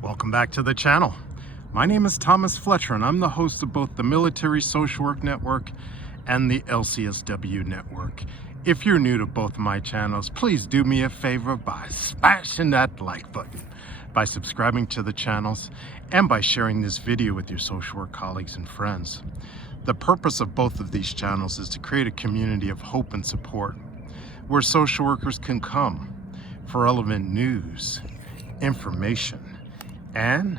Welcome back to the channel. My name is Thomas Fletcher and I'm the host of both the Military Social Work Network and the LCSW Network. If you're new to both of my channels, please do me a favor by smashing that like button, by subscribing to the channels, and by sharing this video with your social work colleagues and friends. The purpose of both of these channels is to create a community of hope and support where social workers can come for relevant news, information, and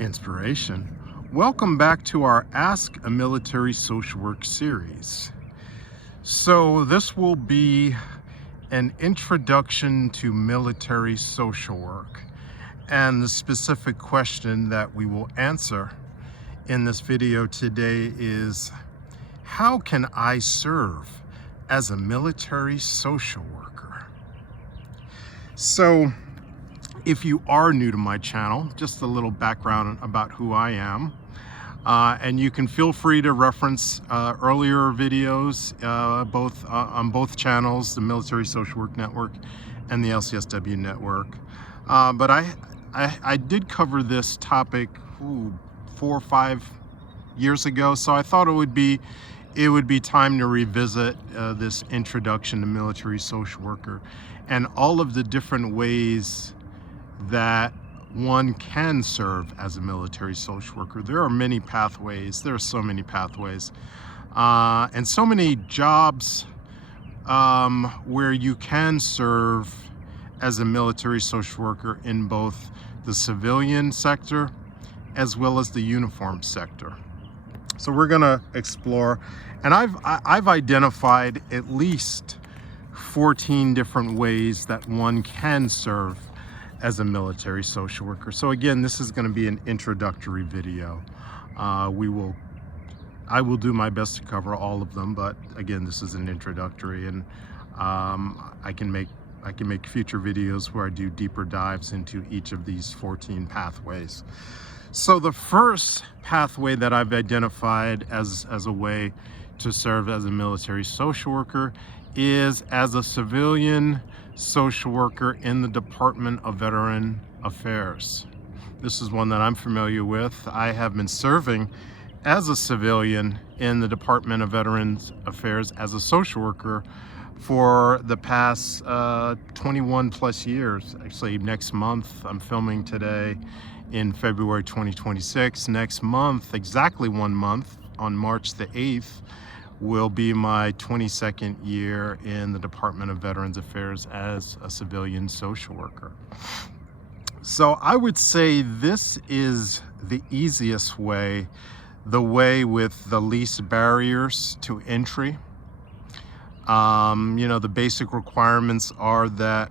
inspiration. Welcome back to our Ask a Military Social Work series. So this will be an introduction to military social work, and the specific question that we will answer in this video today is, how can I serve as a military social worker? So if you are new to my channel, just a little background about who I am. And you can feel free to reference earlier videos on both channels, the Military Social Work Network and the LCSW Network. But I did cover this topic 4 or 5 years ago, so I thought it would be time to revisit this introduction to military social worker and all of the different ways that one can serve as a military social worker. There are many pathways. There are so many pathways and so many jobs where you can serve as a military social worker in both the civilian sector as well as the uniformed sector. So we're gonna explore, and I've identified at least 14 different ways that one can serve as a military social worker. So again, this is going to be an introductory video. I will do my best to cover all of them, but again, this is an introductory, and I can make future videos where I do deeper dives into each of these 14 pathways. So the first pathway that I've identified as a way to serve as a military social worker is as a civilian social worker in the Department of Veteran Affairs. This is one that I'm familiar with. I have been serving as a civilian in the Department of Veterans Affairs as a social worker for the past 21 plus years. Actually, next month, I'm filming today in February 2026. Next month, exactly 1 month, on March the 8th, will be my 22nd year in the Department of Veterans Affairs as a civilian social worker. So I would say this is the easiest way, the way with the least barriers to entry. The basic requirements are that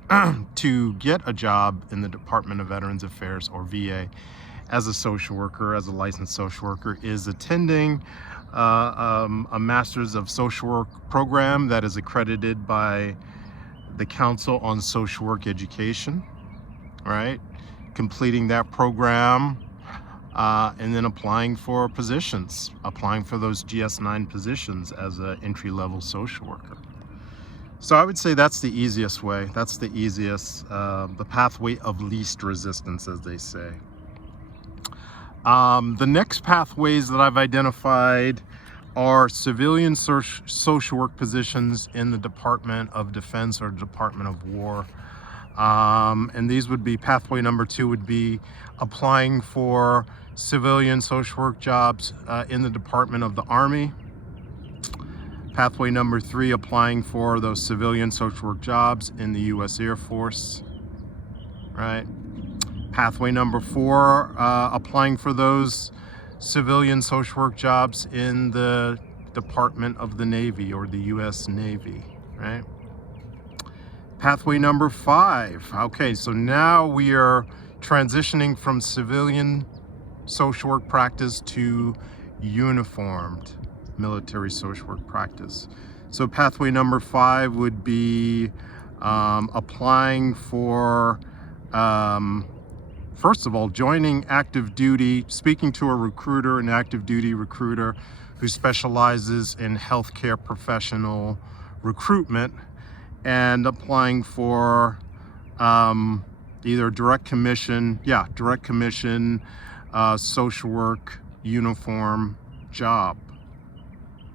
to get a job in the Department of Veterans Affairs, or VA, as a social worker, as a licensed social worker, is attending a Master's of Social Work program that is accredited by the Council on Social Work Education, right? Completing that program and then applying for positions, applying for those GS-9 positions as an entry-level social worker. So I would say that's the easiest way. That's the easiest, the pathway of least resistance, as they say. The next pathways that I've identified are civilian social work positions in the Department of Defense or Department of War. And these would be, pathway number 2 would be applying for civilian social work jobs in the Department of the Army. Pathway number 3, applying for those civilian social work jobs in the US Air Force, right? Pathway number 4, applying for those civilian social work jobs in the Department of the Navy or the US Navy, right? Pathway number 5, okay, so now we are transitioning from civilian social work practice to uniformed military social work practice. So pathway number 5 would be applying for first of all, joining active duty, speaking to a recruiter, an active duty recruiter who specializes in healthcare professional recruitment, and applying for either direct commission, social work uniform job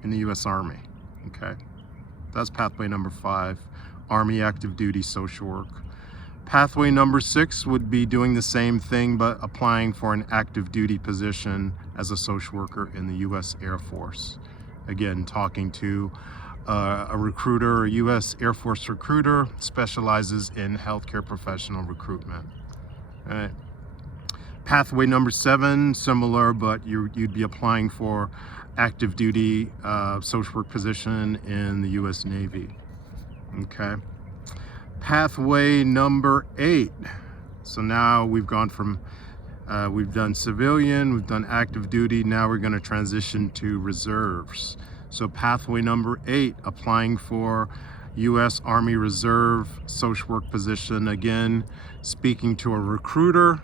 in the U.S. Army. Okay, that's pathway number 5, Army active duty social work. Pathway number 6 would be doing the same thing, but applying for an active duty position as a social worker in the U.S. Air Force. Again, talking to a recruiter, a U.S. Air Force recruiter, specializes in healthcare professional recruitment. All right. Pathway number 7, similar, but you'd be applying for active duty social work position in the U.S. Navy. Okay. Pathway number 8. So now we've gone from, we've done civilian, we've done active duty, now we're going to transition to reserves. So pathway number 8, applying for U.S. Army Reserve social work position. Again, speaking to a recruiter,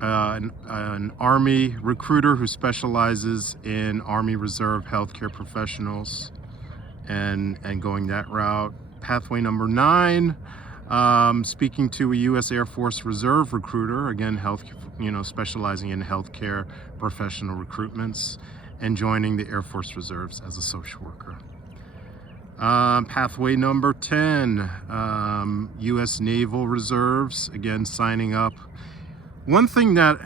an Army recruiter who specializes in Army Reserve healthcare professionals, and going that route. Pathway number 9, speaking to a U.S. Air Force Reserve recruiter, again, specializing in healthcare professional recruitments, and joining the Air Force Reserves as a social worker. Pathway number 10, U.S. Naval Reserves, again, signing up. One thing that,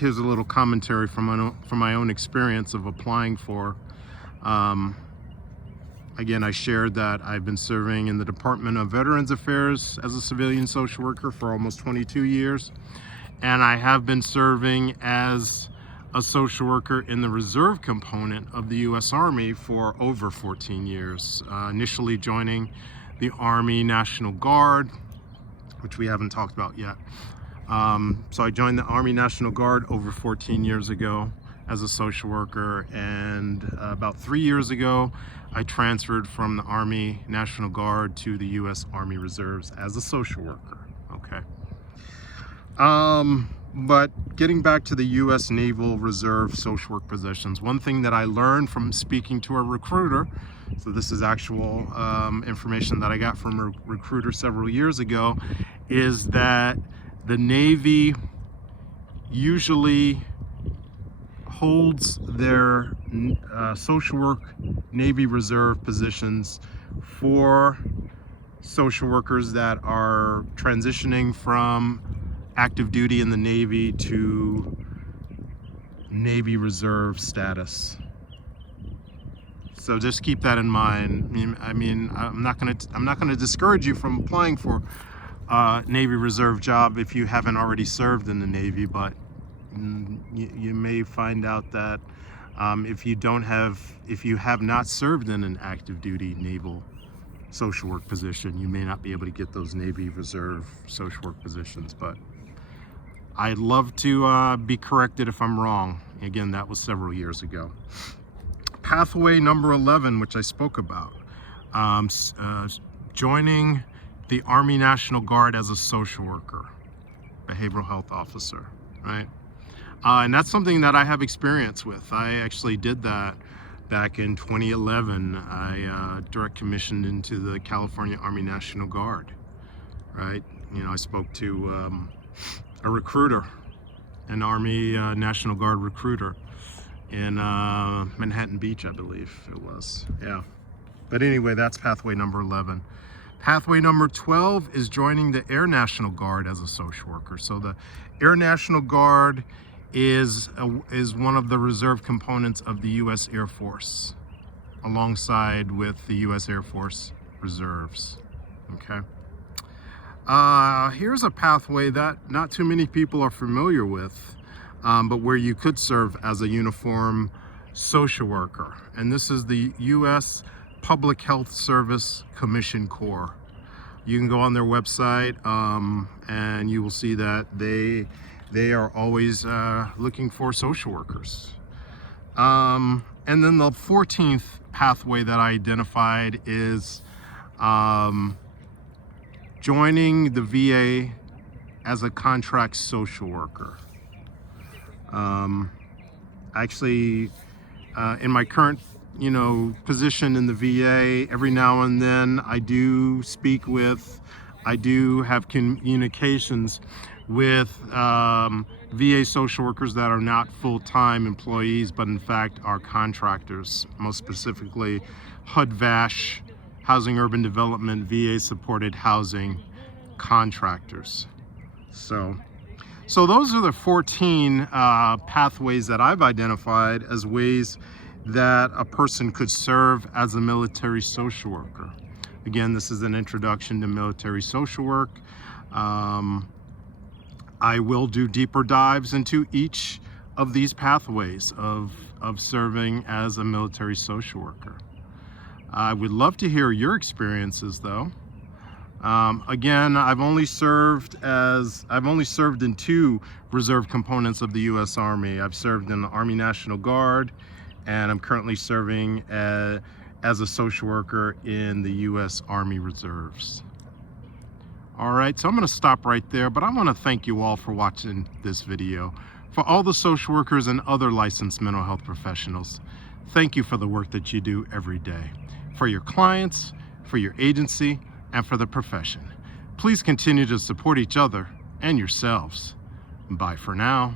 here's a little commentary from my own experience of applying for. Again, I shared that I've been serving in the Department of Veterans Affairs as a civilian social worker for almost 22 years. And I have been serving as a social worker in the reserve component of the U.S. Army for over 14 years. Initially joining the Army National Guard, which we haven't talked about yet. So I joined the Army National Guard over 14 years ago as a social worker, and about 3 years ago I transferred from the Army National Guard to the U.S. Army Reserves as a social worker. Okay. But getting back to the U.S. Naval Reserve social work positions, one thing that I learned from speaking to a recruiter, so this is actual information that I got from a recruiter several years ago, is that the Navy usually holds their social work Navy Reserve positions for social workers that are transitioning from active duty in the Navy to Navy Reserve status. So just keep that in mind. I mean, I'm not gonna discourage you from applying for Navy Reserve job if you haven't already served in the Navy, but you may find out that if you have not served in an active duty naval social work position, you may not be able to get those Navy Reserve social work positions. But I'd love to be corrected if I'm wrong. Again, that was several years ago. Pathway number 11, which I spoke about, joining the Army National Guard as a social worker, behavioral health officer, right? And that's something that I have experience with. I actually did that back in 2011. I direct commissioned into the California Army National Guard, right? You know, I spoke to a recruiter, an Army National Guard recruiter in Manhattan Beach, I believe it was, yeah. But anyway, that's pathway number 11. Pathway number 12 is joining the Air National Guard as a social worker. So the Air National Guard is one of the reserve components of the U.S. Air Force, alongside with the U.S. Air Force Reserves. Okay. Here's a pathway that not too many people are familiar with, but where you could serve as a uniform social worker. And this is the U.S. Public Health Service Commission Corps. You can go on their website and you will see that they are always looking for social workers. And then the 14th pathway that I identified is joining the VA as a contract social worker. Actually, in my current position in the VA, every now and then I do speak with I do have communications with VA social workers that are not full-time employees, but in fact are contractors, most specifically HUD-VASH, Housing Urban Development, VA supported housing contractors. So those are the 14 pathways that I've identified as ways that a person could serve as a military social worker. Again, this is an introduction to military social work. I will do deeper dives into each of these pathways of serving as a military social worker. I would love to hear your experiences though. Again, I've only served in 2 reserve components of the U.S. Army. I've served in the Army National Guard, and I'm currently serving as a social worker in the U.S. Army Reserves. All right, so I'm going to stop right there, but I want to thank you all for watching this video. For all the social workers and other licensed mental health professionals, thank you for the work that you do every day. For your clients, for your agency, and for the profession. Please continue to support each other and yourselves. Bye for now.